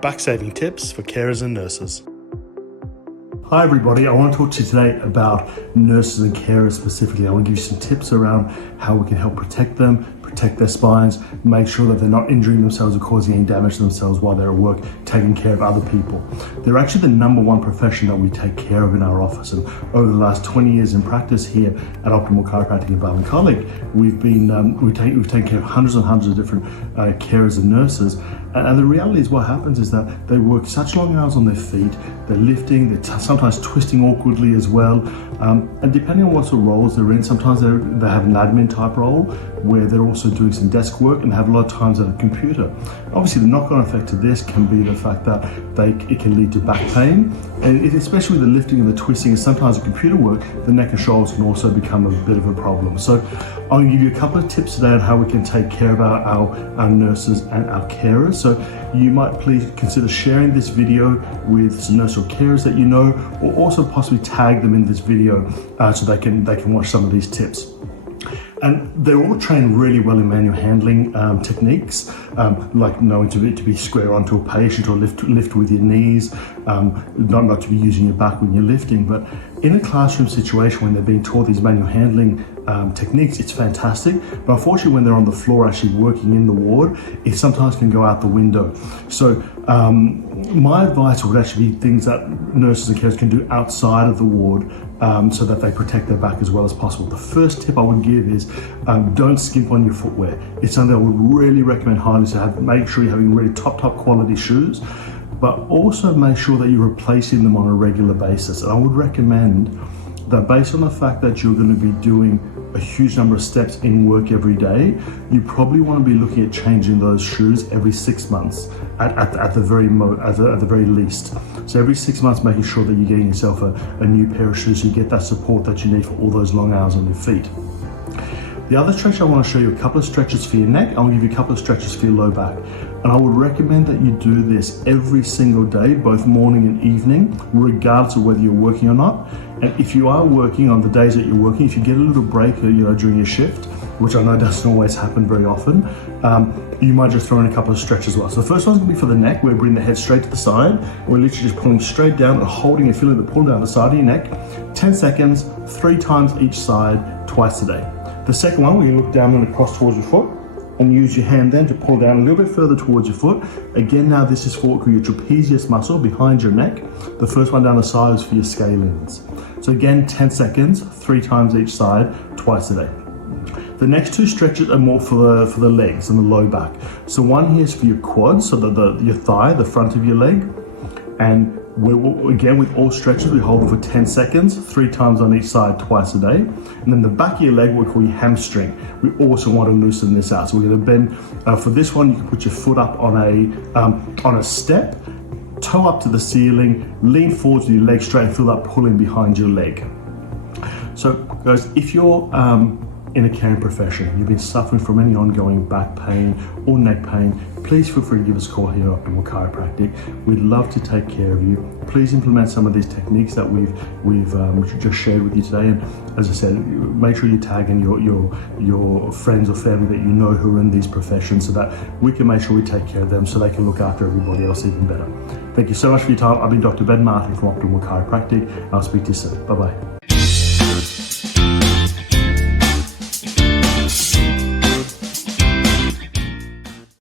back-saving tips for carers and nurses. Hi everybody, I want to talk to you today about nurses and carers specifically. I want to give you some tips around how we can help protect them, protect their spines, make sure that they're not injuring themselves or causing any damage to themselves while they're at work, taking care of other people. They're actually the number one profession that we take care of in our office. And over the last 20 years in practice here at Optimal Chiropractic in Ballincollig, we've taken care of hundreds and hundreds of different carers and nurses. And the reality is what happens is that they work such long hours on their feet, they're lifting, they're sometimes twisting awkwardly as well. And depending on what sort of roles they're in, sometimes they have an admin type role where they're also doing some desk work and have a lot of times at a computer. Obviously the knock-on effect to this can be the fact that it can lead to back pain. And especially with the lifting and the twisting and sometimes the computer work, the neck and shoulders can also become a bit of a problem. So I'll give you a couple of tips today on how we can take care of our nurses and our carers. So you might please consider sharing this video with some nurses or carers that you know, or also possibly tag them in this video so they can watch some of these tips. And they're all trained really well in manual handling techniques, like knowing to be square onto a patient or lift with your knees, not to be using your back when you're lifting. But in a classroom situation when they're being taught these manual handling techniques, it's fantastic. But unfortunately, when they're on the floor actually working in the ward, it sometimes can go out the window. So my advice would actually be things that nurses and carers can do outside of the ward so that they protect their back as well as possible. The first tip I would give is don't skimp on your footwear. It's something I would really recommend highly, so make sure you're having really top quality shoes, but also make sure that you're replacing them on a regular basis. And I would recommend that based on the fact that you're going to be doing a huge number of steps in work every day, you probably want to be looking at changing those shoes every 6 months at the very least. So every 6 months, making sure that you're getting yourself a new pair of shoes so you get that support that you need for all those long hours on your feet. The other stretch, I want to show you a couple of stretches for your neck. I'll give you a couple of stretches for your low back. And I would recommend that you do this every single day, both morning and evening, regardless of whether you're working or not. And if you are working, on the days that you're working, if you get a little break during your shift, which I know doesn't always happen very often, you might just throw in a couple of stretches as well. So the first one's gonna be for the neck. We're bringing the head straight to the side. We're literally just pulling straight down and holding and feeling the pull down the side of your neck. 10 seconds, 3 times each side, twice a day. The second one, we look down and across towards your foot and use your hand then to pull down a little bit further towards your foot. Again, now this is for your trapezius muscle behind your neck. The first one down the side is for your scalenes. So again, 10 seconds, 3 times each side, twice a day. The next 2 stretches are more for the legs and the low back. So one here is for your quads, so your thigh, the front of your leg. And again, with all stretches, we hold them for 10 seconds, 3 times on each side, twice a day. And then the back of your leg, we call your hamstring. We also want to loosen this out. So we're going to bend. For this one, you can put your foot up on a step, toe up to the ceiling, lean forward with your leg straight, and feel that pulling behind your leg. So guys, if you're in a caring profession, you've been suffering from any ongoing back pain or neck pain, please feel free to give us a call here at Optimal Chiropractic. We'd love to take care of you. Please implement some of these techniques that we've just shared with you today. And as I said, make sure you're tagging your friends or family that you know who are in these professions so that we can make sure we take care of them so they can look after everybody else even better. Thank you so much for your time. I've been Dr. Ben Martin from Optimal Chiropractic. I'll speak to you soon. Bye-bye.